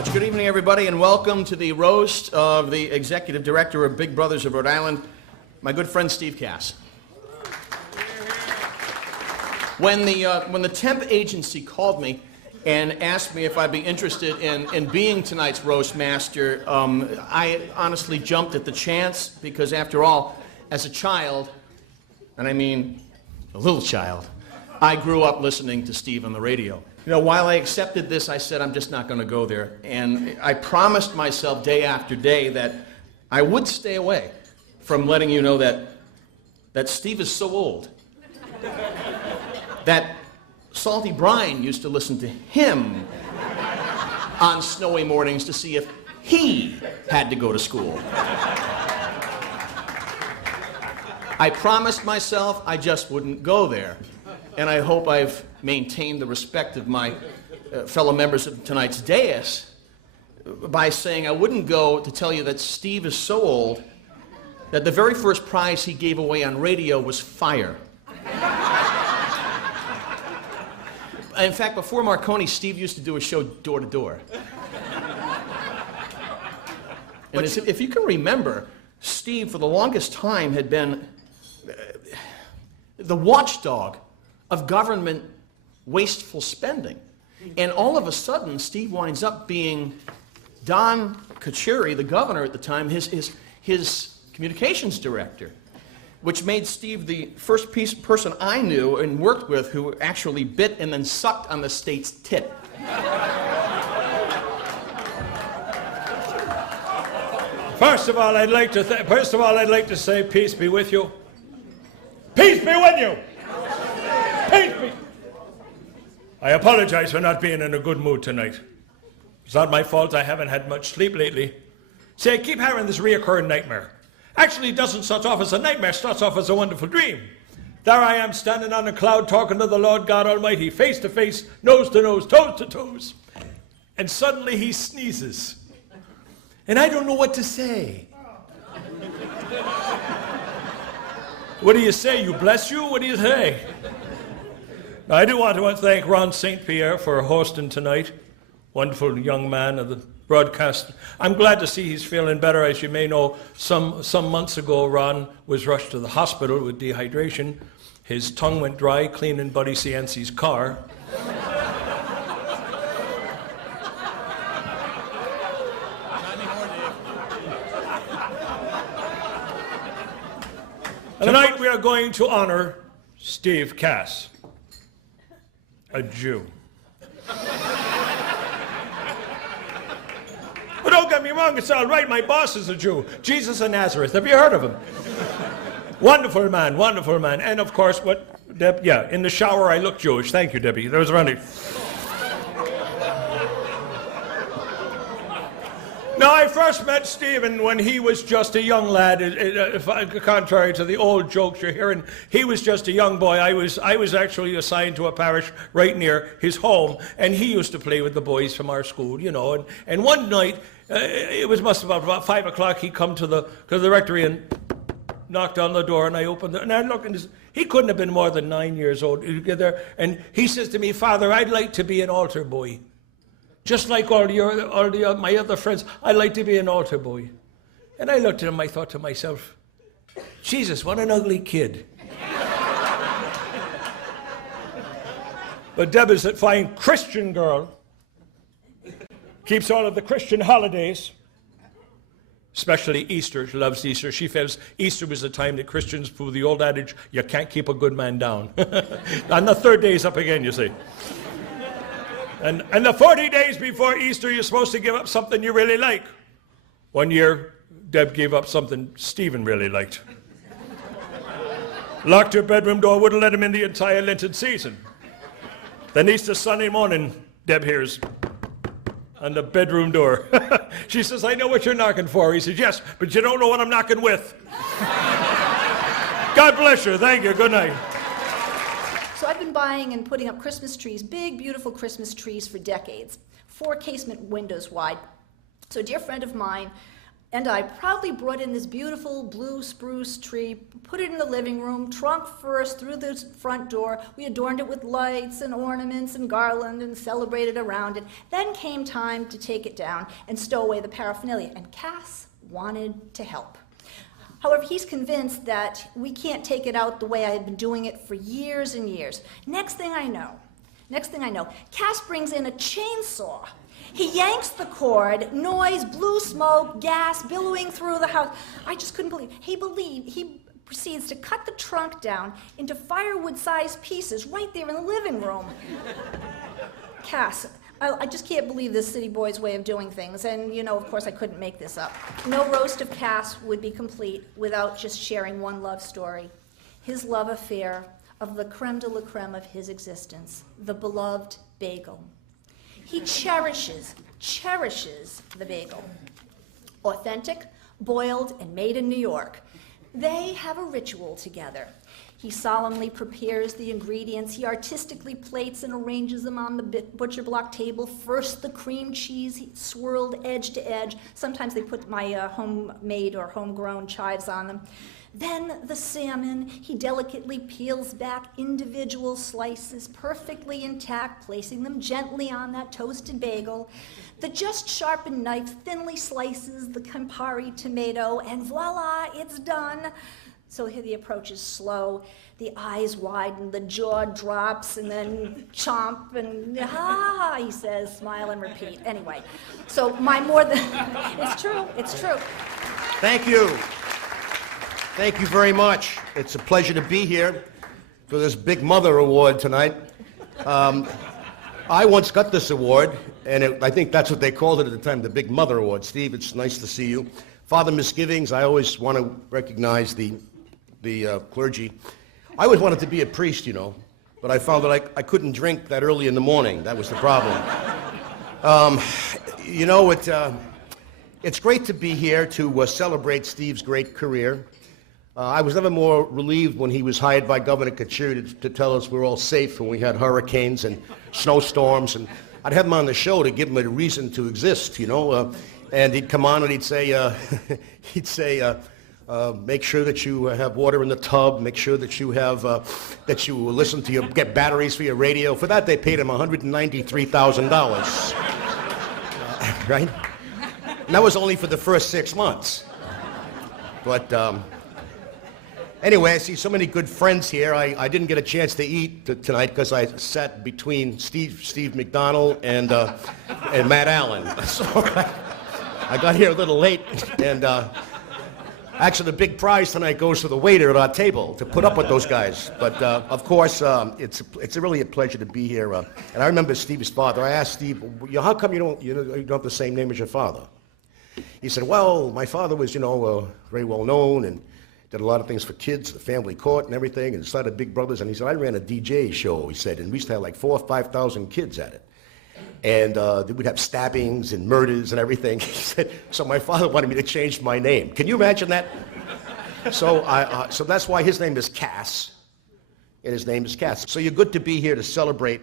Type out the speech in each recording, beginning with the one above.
much. Good evening, everybody, and welcome to the roast of the Executive Director of Big Brothers of Rhode Island, my good friend Steve Kass. When the temp agency called me and asked me if I'd be interested in being tonight's roast master, I honestly jumped at the chance because, after all, as a child, and I mean a little child, I grew up listening to Steve on the radio. You know, while I accepted this, I said I'm just not going to go there. And I promised myself day after day that I would stay away from letting you know that Steve is so old that Salty Brine used to listen to him on snowy mornings to see if he had to go to school. I promised myself I just wouldn't go there. And I hope I've maintained the respect of my fellow members of tonight's dais by saying I wouldn't go to tell you that Steve is so old that the very first prize he gave away on radio was fire. In fact, before Marconi, Steve used to do a show door to door. And if you can remember, Steve, for the longest time, had been the watchdog of government wasteful spending. And all of a sudden, Steve winds up being Don Kachuri, the governor at the time, his communications director, which made Steve the first person I knew and worked with who actually bit and then sucked on the state's tit. First of all, I'd like to say peace be with you. Peace be with you! Peace be... I apologize for not being in a good mood tonight. It's not my fault. I haven't had much sleep lately. See, I keep having this reoccurring nightmare. Actually, it doesn't start off as a nightmare, it starts off as a wonderful dream. There I am standing on a cloud talking to the Lord God Almighty, face to face, nose to nose, toes to toes. And suddenly he sneezes. And I don't know what to say. What do you say? You bless you? What do you say? Now, I do want to thank Ron St. Pierre for hosting tonight. Wonderful young man of the broadcast. I'm glad to see he's feeling better. As you may know, some months ago, Ron was rushed to the hospital with dehydration. His tongue went dry cleaning Buddy Cianci's car. Tonight we are going to honor Steve Kass, a Jew. But don't get me wrong, it's all right. My boss is a Jew. Jesus of Nazareth. Have you heard of him? Wonderful man, wonderful man. And of course, Deb? Yeah, in the shower I look Jewish. Thank you, Debbie. That was running. Now, I first met Stephen when he was just a young lad. Contrary to the old jokes you're hearing, he was just a young boy. I was actually assigned to a parish right near his home, and he used to play with the boys from our school, you know. And one night, must have been about 5 o'clock, he come to the rectory and knocked on the door, and I opened it, and I looked, and he couldn't have been more than 9 years old. He'd get there, and he says to me, "Father, I'd like to be an altar boy. Just like my other friends, I'd like to be an altar boy." And I looked at him, I thought to myself, Jesus, what an ugly kid. But Deb is a fine Christian girl, keeps all of the Christian holidays, especially Easter. She loves Easter. She feels Easter was the time that Christians, for the old adage, you can't keep a good man down. And the third day is up again, you see. And the 40 days before Easter, you're supposed to give up something you really like. One year, Deb gave up something Stephen really liked. Locked her bedroom door, wouldn't let him in the entire Lenten season. Then Easter Sunday morning, Deb hears on the bedroom door. She says, "I know what you're knocking for." He says, "Yes, but you don't know what I'm knocking with." God bless you. Thank you. Good night. So I've been buying and putting up Christmas trees, big, beautiful Christmas trees for decades, 4 casement windows wide. So a dear friend of mine And I proudly brought in this beautiful blue spruce tree, put it in the living room, trunk first, through the front door. We adorned it with lights and ornaments and garland and celebrated around it. Then came time to take it down and stow away the paraphernalia, and Kass wanted to help. However, he's convinced that we can't take it out the way I had been doing it for years and years. Next thing I know, Kass brings in a chainsaw. He yanks the cord, noise, blue smoke, gas billowing through the house. I just couldn't believe. He proceeds to cut the trunk down into firewood-sized pieces right there in the living room. Kass, I just can't believe this city boy's way of doing things. And, you know, of course, I couldn't make this up. No roast of Kass would be complete without just sharing one love story. His love affair of the creme de la creme of his existence, the beloved bagel. He cherishes the bagel. Authentic, boiled, and made in New York. They have a ritual together. He solemnly prepares the ingredients. He artistically plates and arranges them on the butcher block table. First, the cream cheese, swirled edge to edge. Sometimes they put my homemade or homegrown chives on them. Then the salmon, he delicately peels back individual slices, perfectly intact, placing them gently on that toasted bagel. The just sharpened knife thinly slices the Campari tomato, and voila, it's done. So here the approach is slow, the eyes widen, the jaw drops, and then chomp, and he says, smile and repeat. Anyway, so it's true. Thank you. Thank you very much. It's a pleasure to be here for this Big Mother Award tonight. I once got this award, and I think that's what they called it at the time, the Big Mother Award. Steve, it's nice to see you. Father Misgivings, I always want to recognize the clergy. I always wanted to be a priest, you know, but I found that I couldn't drink that early in the morning. That was the problem. You know, it's great to be here to celebrate Steve's great career. I was never more relieved when he was hired by Governor Couture to tell us we're all safe when we had hurricanes and snowstorms. And I'd have him on the show to give him a reason to exist, you know. And he'd come on and he'd say, make sure that you have water in the tub. Make sure that you have that you listen to get batteries for your radio. For that, they paid him $193,000, right? And that was only for the first 6 months. But anyway, I see so many good friends here. I didn't get a chance to eat tonight because I sat between Steve McDonald and Matt Allen. So I got here a little late, and actually the big prize tonight goes to the waiter at our table to put up with those guys. But of course, it's really a pleasure to be here. And I remember Steve's father. I asked Steve, how come you don't have the same name as your father? He said, well, my father was, very well known and did a lot of things for kids, the family court and everything, and started Big Brothers. And he said, I ran a DJ show, he said, and we used to have like 4,000 or 5,000 kids at it. And we'd have stabbings and murders and everything. He said, so my father wanted me to change my name. Can you imagine that? So that's why his name is Kass, and his name is Kass. So you're good to be here to celebrate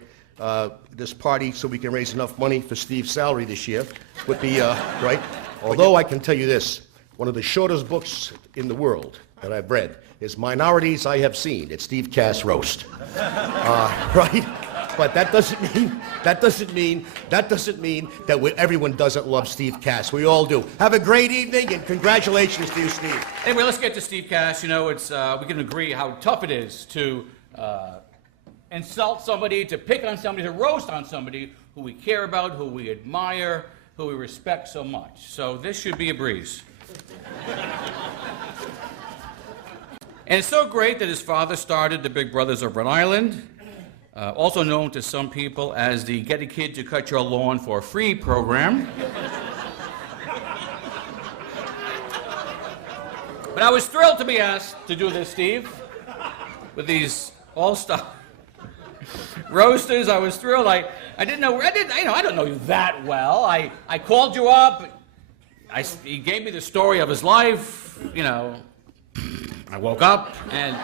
this party so we can raise enough money for Steve's salary this year. Would be, right? Although I can tell you this, one of the shortest books in the world that I've read is Minorities I Have Seen. It's Steve Kass roast, right? But that doesn't mean that everyone doesn't love Steve Kass. We all do. Have a great evening and congratulations to you, Steve. Anyway, let's get to Steve Kass. You know, it's we can agree how tough it is to insult somebody, to pick on somebody, to roast on somebody who we care about, who we admire, who we respect so much. So this should be a breeze. And it's so great that his father started the Big Brothers of Rhode Island, also known to some people as the Get a Kid to Cut Your Lawn for Free program. But I was thrilled to be asked to do this, Steve, with these all-star roasters. I was thrilled. I don't know you that well. I called you up. He gave me the story of his life. I woke up and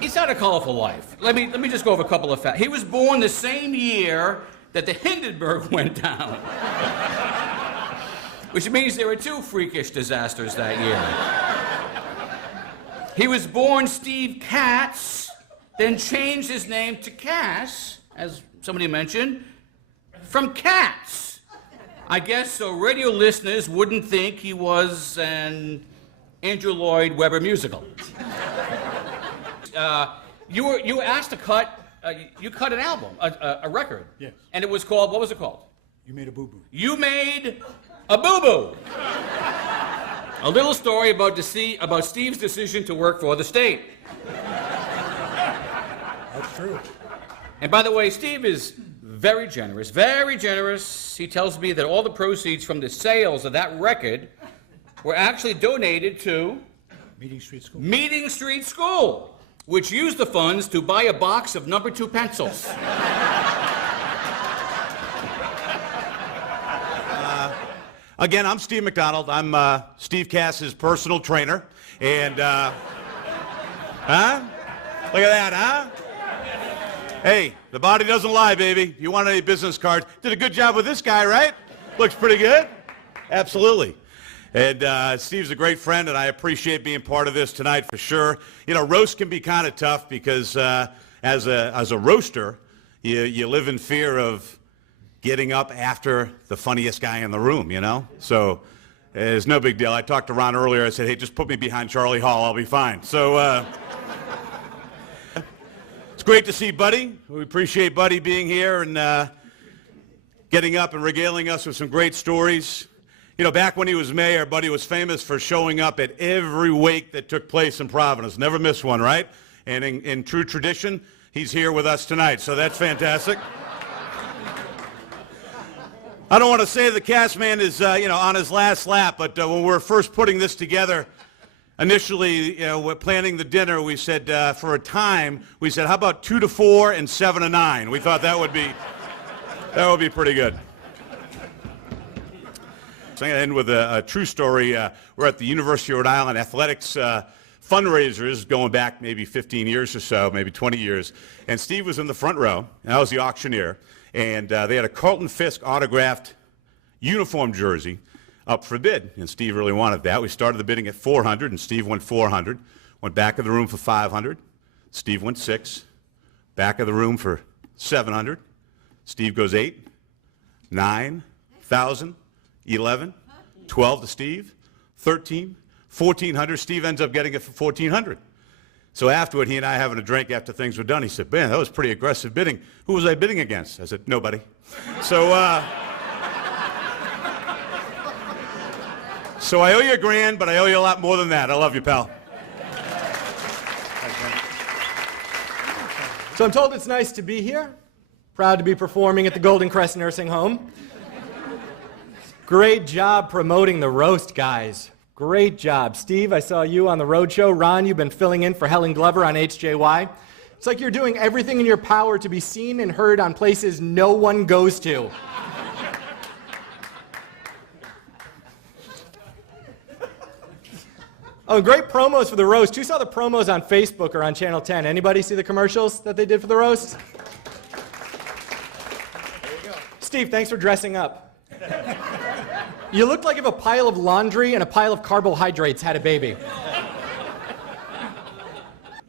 he's had a colorful life. Let me just go over a couple of facts. He was born the same year that the Hindenburg went down. which means there were 2 freakish disasters that year. He was born Steve Katz, then changed his name to Kass, as somebody mentioned, from Cats. I guess so radio listeners wouldn't think he was an Andrew Lloyd Webber musical. You were asked to cut, you cut an album, a record. Yes. And it was called, what was it called? You made a boo-boo. You made a boo-boo. A little story about Steve's decision to work for the state. That's true. And by the way, Steve is very generous, very generous. He tells me that all the proceeds from the sales of that record were actually donated to Meeting Street School. Meeting Street School, which used the funds to buy a box of number 2 pencils. Again, I'm Steve McDonald. I'm Steve Kass's personal trainer. And, huh? Look at that, huh? Hey, the body doesn't lie, baby. If you want any business cards, did a good job with this guy, right? Looks pretty good. Absolutely. And Steve's a great friend, and I appreciate being part of this tonight for sure. You know, roast can be kind of tough because as a roaster, you live in fear of getting up after the funniest guy in the room, you know? So it's no big deal. I talked to Ron earlier. I said, hey, just put me behind Charlie Hall. I'll be fine. So it's great to see Buddy. We appreciate Buddy being here and getting up and regaling us with some great stories. You know, back when he was mayor, Buddy was famous for showing up at every wake that took place in Providence. Never missed one, right? And in true tradition, he's here with us tonight. So that's fantastic. I don't want to say the Kass man is, on his last lap, but when we were first putting this together, initially, we're planning the dinner, we said, for a time, we said, how about 2 to 4 and 7 to 9? We thought that would be pretty good. So I'm going to end with a true story. We're at the University of Rhode Island athletics fundraisers going back maybe 15 years or so, maybe 20 years. And Steve was in the front row, and I was the auctioneer. And they had a Carlton Fisk autographed uniform jersey up for bid. And Steve really wanted that. We started the bidding at $400, and Steve went $400. Went back of the room for $500. Steve went $600. Back of the room for $700. Steve goes $8,000, $9,000, $11,000, $12,000 to Steve, $13,000, $1,400. Steve ends up getting it for $1,400. So afterward, he and I having a drink after things were done, he said, man, that was pretty aggressive bidding. Who was I bidding against? I said, nobody. So so I owe you $1,000, but I owe you a lot more than that. I love you, pal. So I'm told it's nice to be here. Proud to be performing at the Golden Crest Nursing Home. Great job promoting the roast, guys. Great job. Steve, I saw you on the road show. Ron, you've been filling in for Helen Glover on HJY. It's like you're doing everything in your power to be seen and heard on places no one goes to. Oh, great promos for the roast. Who saw the promos on Facebook or on Channel 10? Anybody see the commercials that they did for the roast? There you go. Steve, thanks for dressing up. You looked like if a pile of laundry and a pile of carbohydrates had a baby.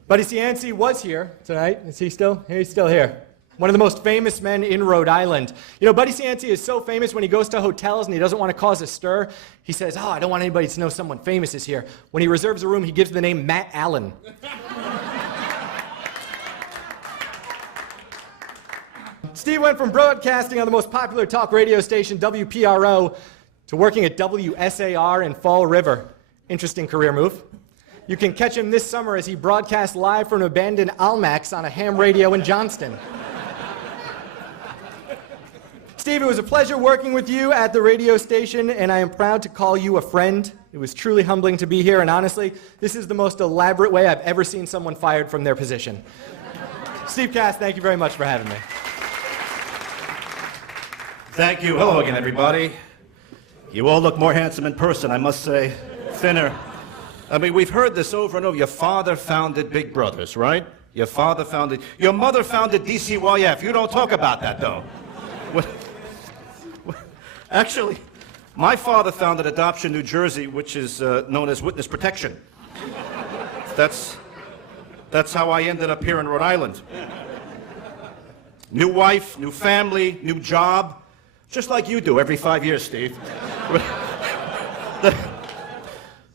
Buddy Cianci was here tonight. Is he still? He's still here. One of the most famous men in Rhode Island. You know, Buddy Cianci is so famous when he goes to hotels and he doesn't want to cause a stir. He says, oh, I don't want anybody to know someone famous is here. When he reserves a room, he gives the name Matt Allen. Steve went from broadcasting on the most popular talk radio station, WPRO, to working at WSAR in Fall River. Interesting career move. You can catch him this summer as he broadcasts live from an abandoned Almax on a ham radio in Johnston. Steve, it was a pleasure working with you at the radio station, and I am proud to call you a friend. It was truly humbling to be here, and honestly, this is the most elaborate way I've ever seen someone fired from their position. Steve Kass, thank you very much for having me. Thank you. Hello again, everybody. You all look more handsome in person, I must say. Thinner. I mean, we've heard this over and over. Your father founded Big Brothers, right? Your father founded... Your mother founded DCYF. You don't talk about that, though. Actually, My father founded Adoption New Jersey, which is known as witness protection. That's how I ended up here in Rhode Island. New wife, new family, new job, just like you do every 5 years, Steve.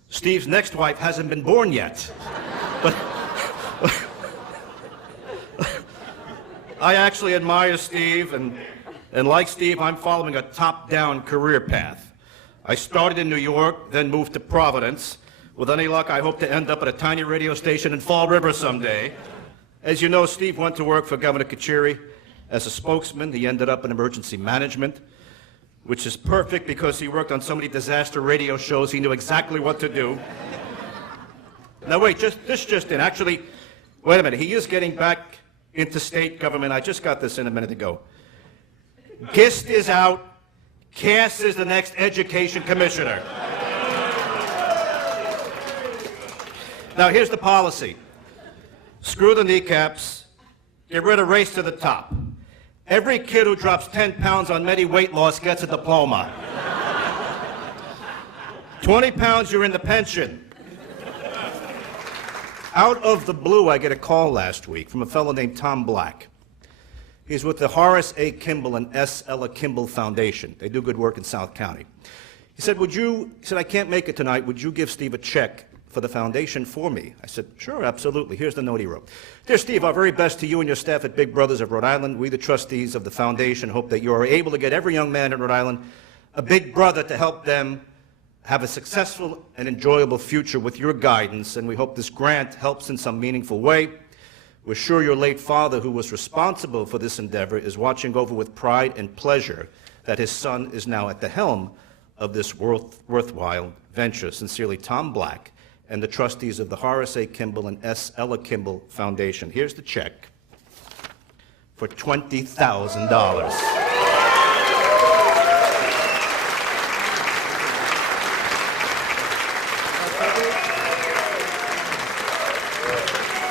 Steve's next wife hasn't been born yet. But I actually admire Steve, and like Steve, I'm following a top-down career path. I started in New York, then moved to Providence. With any luck, I hope to end up at a tiny radio station in Fall River someday. As you know, Steve went to work for Governor Kachiri. As a spokesman, he ended up in emergency management, which is perfect because he worked on so many disaster radio shows, he knew exactly what to do. Now wait, this just in. Actually, wait a minute, he is getting back into state government. I just got this in a minute ago. Gist is out. Kass is the next education commissioner. Now here's the policy. Screw the kneecaps. Get rid of race to the top. Every kid who drops 10 pounds on Medi weight loss gets a diploma. 20 pounds, you're in the pension. Out of the blue, I get a call last week from a fellow named Tom Black. He's with the Horace A. Kimball and S. Ella Kimball Foundation. They do good work in South County. He said, I can't make it tonight. Would you give Steve a check for the foundation for me? I said, sure, absolutely. Here's the note he wrote. Dear Steve, our very best to you and your staff at Big Brothers of Rhode Island. We, the trustees of the foundation, hope that you are able to get every young man in Rhode Island a big brother to help them have a successful and enjoyable future with your guidance, and we hope this grant helps in some meaningful way. We're sure your late father, who was responsible for this endeavor, is watching over with pride and pleasure that his son is now at the helm of this worthwhile venture. Sincerely, Tom Black, and the trustees of the Horace A. Kimball and S. Ella Kimball Foundation. Here's the check for $20,000.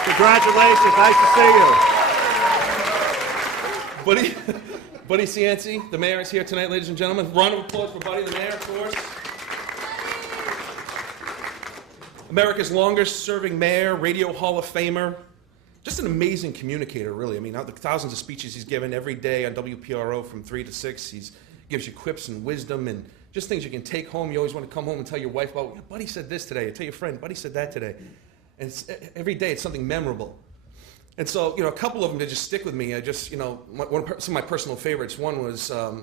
Congratulations, nice to see you. Buddy Cianci, the mayor, is here tonight, ladies and gentlemen. Round of applause for Buddy, the mayor, of course. America's longest-serving mayor, Radio Hall of Famer. Just an amazing communicator, really. I mean, the thousands of speeches he's given every day on WPRO from 3 to 6. He gives you quips and wisdom and just things you can take home. You always want to come home and tell your wife about, Buddy said this today. Or tell your friend, Buddy said that today. And every day it's something memorable. And so, a couple of them to just stick with me. I just, some of my personal favorites. One was, are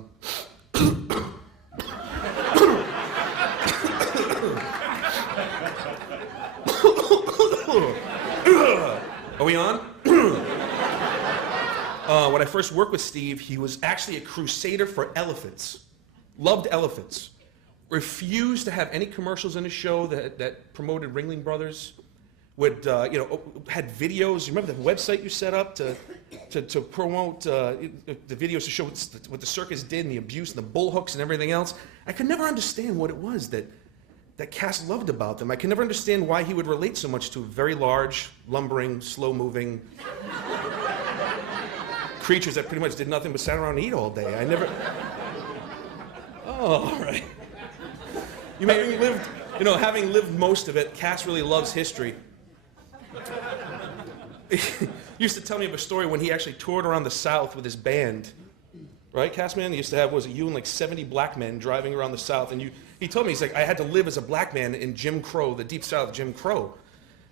we on? When I first worked with Steve, he was actually a crusader for elephants. Loved elephants. Refused to have any commercials in his show that promoted Ringling Brothers. Had videos. You remember the website you set up to promote the videos to show what the circus did and the abuse and the bull hooks and everything else? I could never understand what it was that Kass loved about them. I could never understand why he would relate so much to very large, lumbering, slow-moving creatures that pretty much did nothing but sat around and eat all day. I never... Oh, all right. Having lived most of it, Kass really loves history. He used to tell me of a story when he actually toured around the South with his band. Right, Kassman? He used to have, you and like 70 black men driving around the South. And he told me, he's like, I had to live as a black man in Jim Crow, the deep South Jim Crow.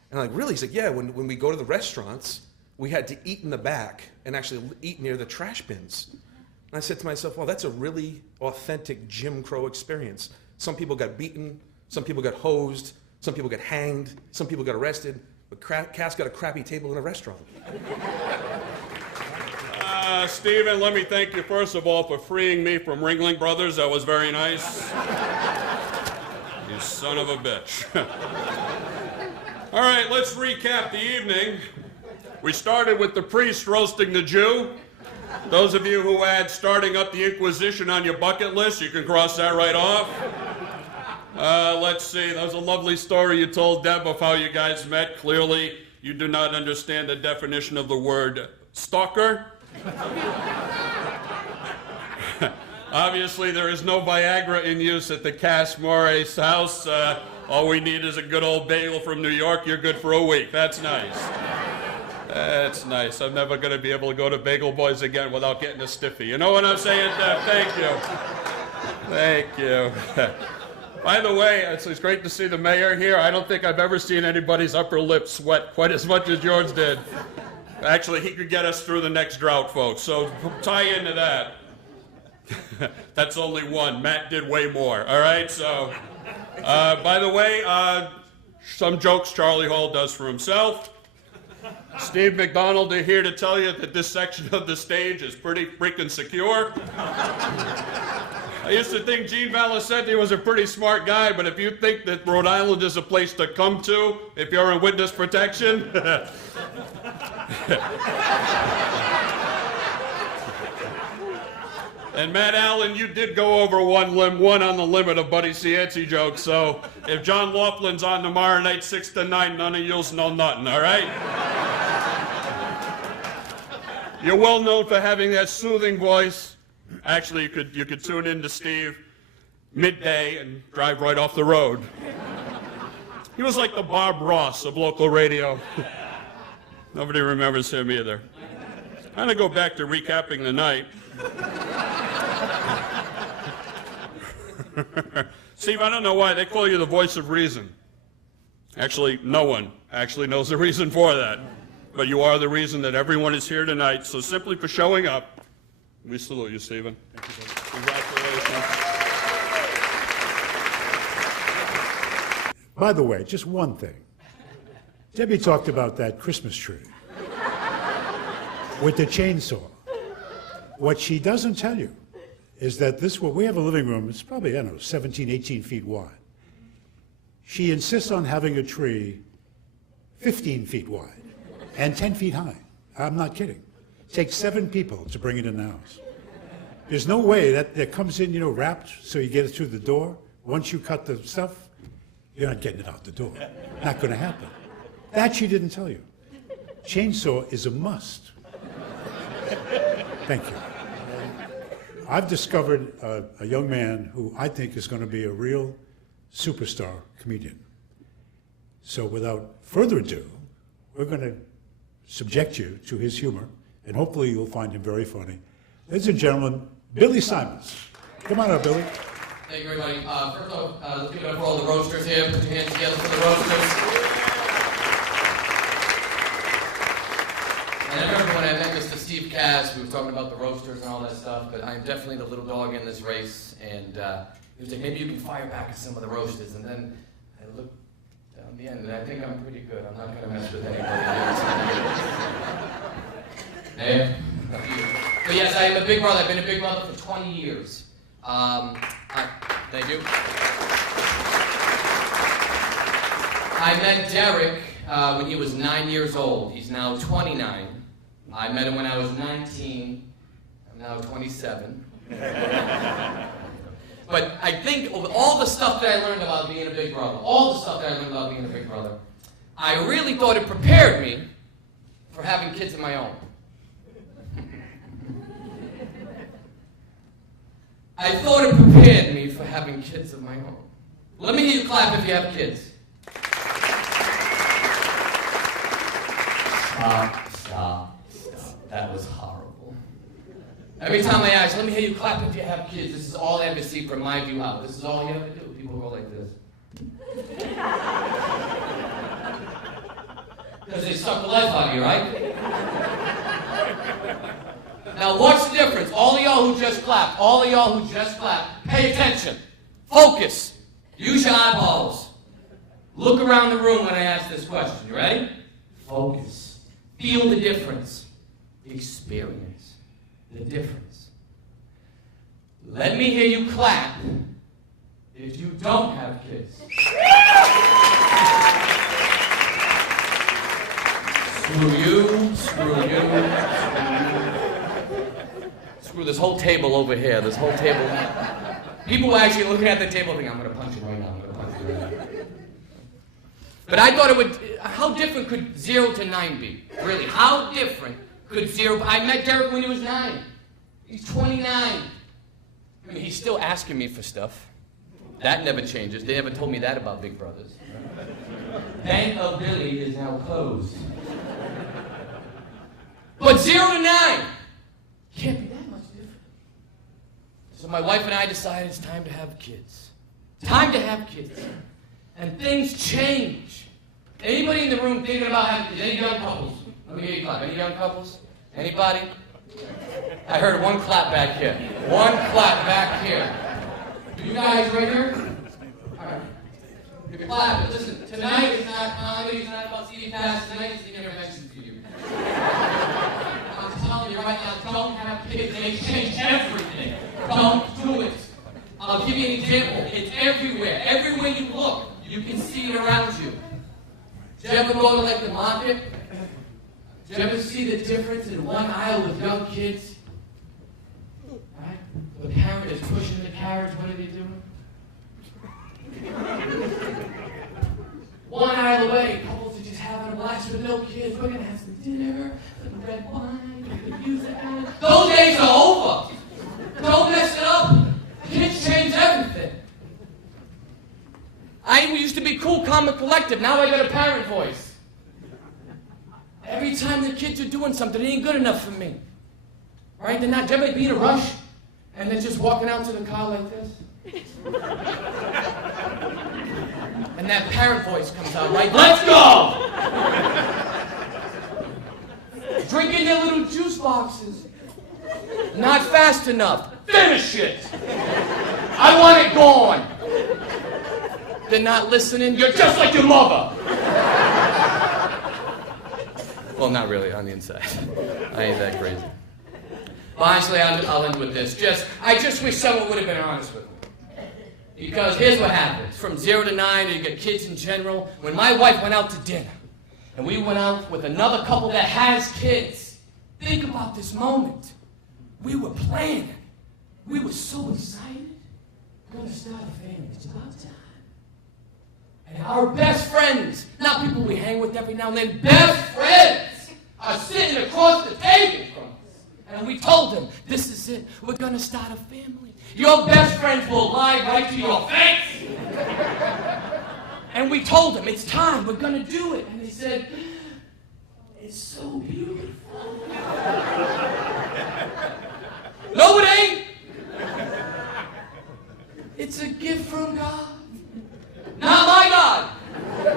And I'm like, really? He's like, yeah, when we go to the restaurants, we had to eat in the back and actually eat near the trash bins. And I said to myself, well, that's a really authentic Jim Crow experience. Some people got beaten, some people got hosed, some people got hanged, some people got arrested, but Kass got a crappy table in a restaurant. Stephen, let me thank you first of all for freeing me from Ringling Brothers. That was very nice. You son of a bitch. All right, let's recap the evening. We started with the priest roasting the Jew. Those of you who had starting up the Inquisition on your bucket list, you can cross that right off. Let's see, that was a lovely story you told, Deb, of how you guys met. Clearly, you do not understand the definition of the word stalker. Obviously, there is no Viagra in use at the Kass Moray's house. All we need is a good old bagel from New York. You're good for a week. That's nice. That's nice. I'm never going to be able to go to Bagel Boys again without getting a stiffy. You know what I'm saying? Thank you. Thank you. By the way, it's great to see the mayor here. I don't think I've ever seen anybody's upper lip sweat quite as much as yours did. Actually, he could get us through the next drought, folks. So tie into that. That's only one. Matt did way more. All right. So, by the way, some jokes Charlie Hall does for himself. Steve McDonald are here to tell you that this section of the stage is pretty freaking secure. I used to think Gene Valicenti was a pretty smart guy, but if you think that Rhode Island is a place to come to if you're in witness protection, and Matt Allen, you did go over one on the limit of Buddy Cianci jokes, so if John Laughlin's on tomorrow night 6 to 9, none of you'll know nothing, all right? You're well known for having that soothing voice. Actually, you could tune in to Steve midday and drive right off the road. He was like the Bob Ross of local radio. Nobody remembers him either. I'm going to go back to recapping the night. Steve, I don't know why they call you the voice of reason. Actually, no one actually knows the reason for that. But you are the reason that everyone is here tonight. So simply for showing up, we salute you, Stephen. Thank you, Congratulations. By the way, just one thing. Debbie talked about that Christmas tree with the chainsaw. What she doesn't tell you is that we have a living room, it's probably, I don't know, 17, 18 feet wide. She insists on having a tree 15 feet wide and 10 feet high. I'm not kidding. It takes 7 people to bring it in the house. There's no way that comes in, wrapped so you get it through the door. Once you cut the stuff, you're not getting it out the door. Not going to happen. That she didn't tell you. Chainsaw is a must. Thank you. I've discovered a young man who I think is going to be a real superstar comedian. So without further ado, we're going to subject you to his humor, and hopefully you'll find him very funny. Ladies and gentlemen, Billy Simons. Come on up, Billy. Thank you, everybody. First off, let's give it up for all the roasters here. Put your hands together for the roasters. And I remember when I met Mr. Steve Kass, we were talking about the roasters and all that stuff, but I'm definitely the little dog in this race, and he was like, maybe you can fire back at some of the roasters, and then I looked down the end, and I think I'm pretty good. I'm not going to mess with anybody else. Hey. But yes, I am a big brother. I've been a big brother for 20 years. Thank you. I met Derek when he was 9 years old. He's now 29. I met him when I was 19. I'm now 27. But I think of all the stuff that I learned about being a big brother, I really thought it prepared me for having kids of my own. I thought it prepared me for having kids of my own. Let me hear you clap if you have kids. Stop. That was horrible. Every time I ask, let me hear you clap if you have kids. This is all I ever see from my view out. This is all you ever do. People go like this. Because they suck the life out of you, right? Now, what's the difference? All of y'all who just clapped, pay attention. Focus. Use your eyeballs. Look around the room when I ask this question. You ready? Focus. Feel the difference. Experience the difference. Let me hear you clap if you don't have kids. Screw you, screw you. Screw this whole table over here, this whole table. People were actually looking at the table thinking, I'm going to punch you right now, But I thought it would, how different could 0 to 9 be? Really, how different could 0, I met Derek when he was 9. He's 29. I mean, he's still asking me for stuff. That never changes. They never told me that about Big Brothers. Bank of Billy is now closed. But 0 to 9 can't be that much different. So my wife and I decided it's time to have kids. Time to have kids. And things change. Anybody in the room thinking about having kids? Any young couples? Let me hear you clap. Any young couples? Anybody? I heard one clap back here. One clap back here. You guys right here? All right. You're clapping. Listen, tonight is not comedy. It's not about CD Kass. Tonight is the intervention for you. I'm telling you right now, don't have kids. They change everything. Don't do it. I'll give you an example. It's everywhere. Everywhere you look, you can see it around you. Did you ever go to like the market? Did you ever see the difference in one aisle with young kids? Right? The parent is pushing the carriage. What are they doing? One aisle away, couples are just having a blast with no kids. We're going to have some dinner, some red wine, some music. Those days are over. Don't mess it up. Kids change everything. I used to be cool, calm, and collective. Now I got a parent voice. Every time the kids are doing something, it ain't good enough for me. Right? They're not generally being in a rush, and they're just walking out to the car like this. And that parent voice comes out, right? Let's go! Drinking their little juice boxes. Not fast enough. Finish it! I want it gone! They're not listening. You're just like your mother! Well, not really, on the inside. I ain't that crazy. Well, honestly, I'll end with this. I just wish someone would have been honest with me. Because here's what happens. From 0 to 9, you get kids in general. When my wife went out to dinner, and we went out with another couple that has kids, think about this moment. We were planning. We were so excited. We're going to start a family. It's about time. And our best friends, not people we hang with every now and then, best friends are sitting across the table from us. And we told them, this is it. We're going to start a family. Your best friends will lie right to your face. And we told them, it's time. We're going to do it. And they said, it's so beautiful. No, it ain't. It's a gift from God. Not my God.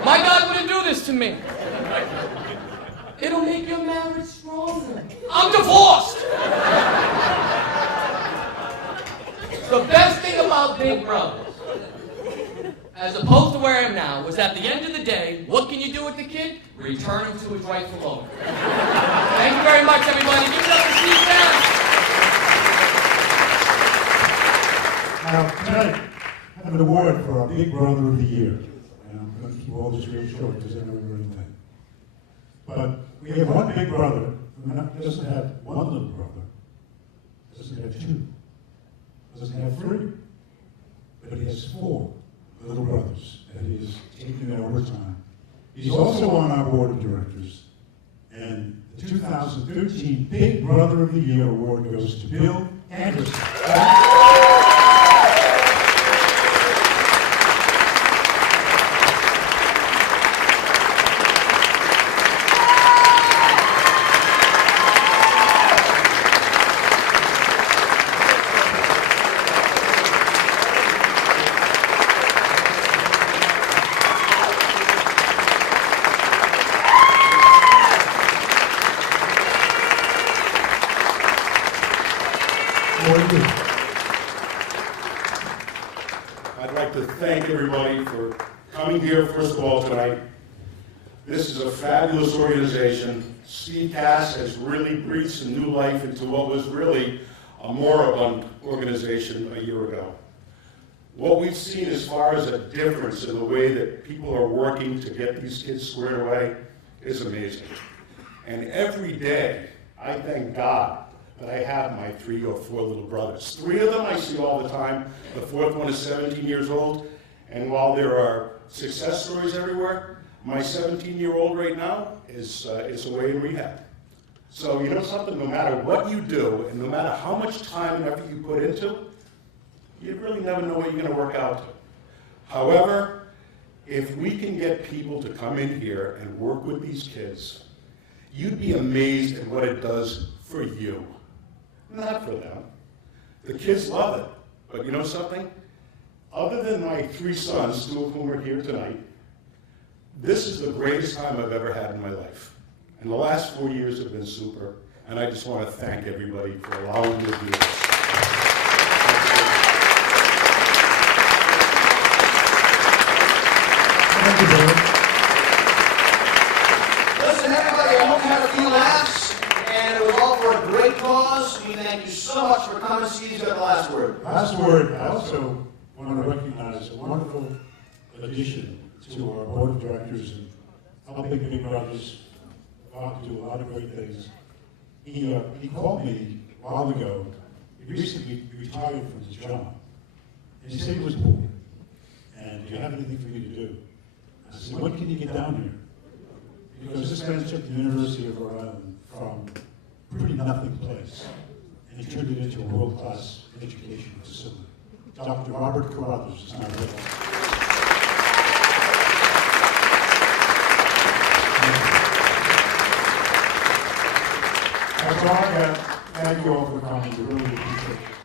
My God wouldn't do this to me. It'll make your marriage stronger. I'm divorced. The best thing about Big Brothers, as opposed to where I am now, was at the end of the day, what can you do with the kid? Return him to his rightful owner. Thank you very much, everybody. Give it up for Steve Kass. Tonight, I have an award for our Big Brother of the Year. And I'm going to keep all this real short because I know we're running late. But we have one big brother who doesn't have one little brother, doesn't have two, doesn't have three, but he has 4 little brothers that he is taking over time. He's also on our board of directors, and the 2013 Big Brother of the Year award goes to Bill Anderson. I'd like to thank everybody for coming here, first of all, tonight. This is a fabulous organization. Steve Kass has really breathed some new life into what was really a moribund organization a year ago. What we've seen as far as a difference in the way that people are working to get these kids squared away is amazing. And every day, I thank God that I have my 3 or 4 little brothers. 3 of them I see all the time. The 4th one is 17 years old. And while there are success stories everywhere, my 17-year-old right now is away in rehab. So you know something, no matter what you do, and no matter how much time and effort you put into, you really never know what you're going to work out to. However, if we can get people to come in here and work with these kids, you'd be amazed at what it does for you, not for them. The kids love it, but you know something? Other than my 3 sons, 2 of whom are here tonight, this is the greatest time I've ever had in my life. And the last 4 years have been super, and I just want to thank everybody for allowing me to do this. Thank you, Bill. Listen, everybody, I hope you had a few laughs, and it was all for a great cause. We thank you so much for coming. Steve's got the last word. Last word, I also want to recognize a wonderful addition to our board of directors and helping Big Brothers to do a lot of great things. He called me a while ago. He recently retired from his job. And he said he was bored. And do you have anything for me to do? I said, when can you get down here? Because this man took the University of Rhode Island from a pretty nothing place and he turned it into a world-class education facility. Dr. Robert Carruthers is now with us. That's all I got. Thank you all for coming. We really appreciate it.